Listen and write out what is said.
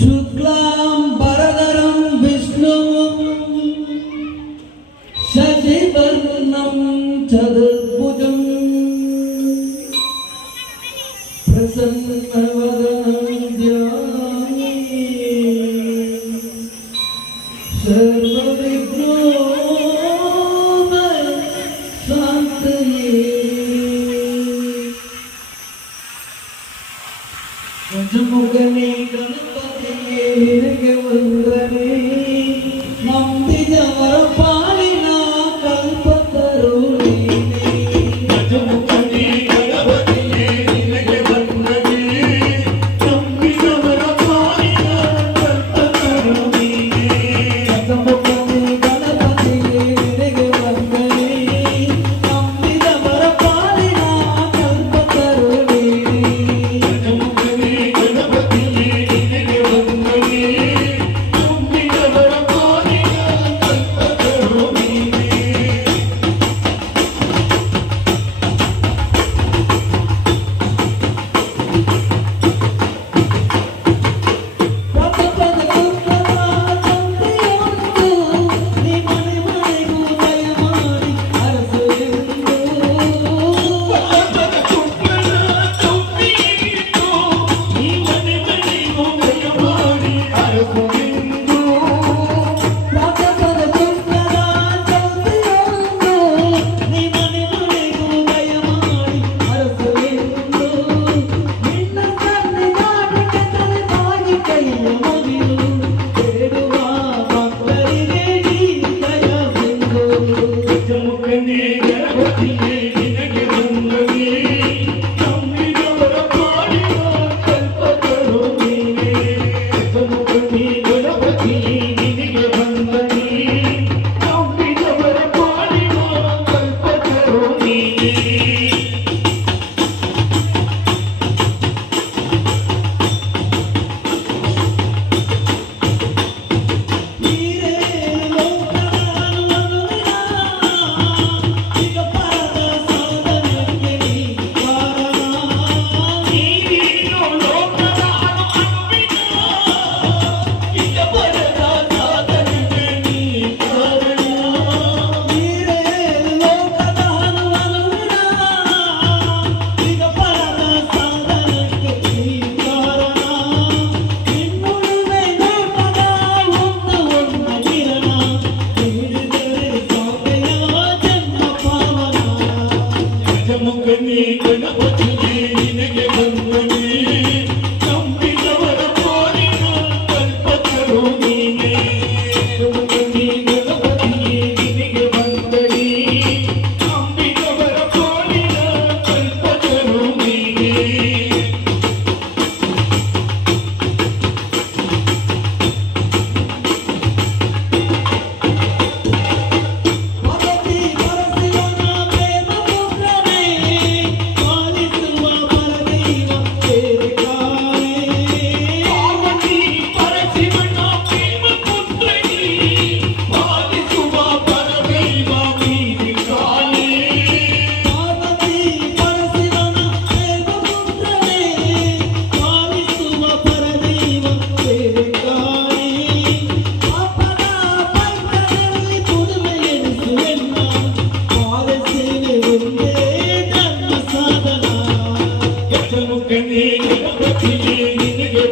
शुक्लां वरदरं विष्णुं शशिवर्णं चतुर्भुजं प्रसन्नवदनं ध्याये सर्वविघ्नोपशान्तये। पंचमुखने गणपतिये निनगे ವಂದನೆ ನಂಬಿದವರ ಪಾಲಿನ ಕಲ್ಪತರು ನೀನೇ। पंचमुखने गणपतिये निनगे ವಂದನೆ ನಂಬಿದವರ ಪಾಲಿನ ಕಲ್ಪತರು ನೀನೇ। पंचमुखने गणपतिये निनगे ವಂದನೆ ನಂಬಿದವರ ಪಾಲಿನ ಕಲ್ಪತರು ನೀನೇ। पंचमुखने गणपतिये निनगे ವಂದನೆ ನಂಬಿದವರ ಪಾಲಿನ ಕಲ್ಪತರು ನೀನೇ। पंचमुखने गणपतिये निनगे ವಂದನೆ ನಂಬಿದವರ ಪಾಲಿನ ಕಲ್ಪತರು ನೀನೇ। पंचमुखने गणपतिये निनगे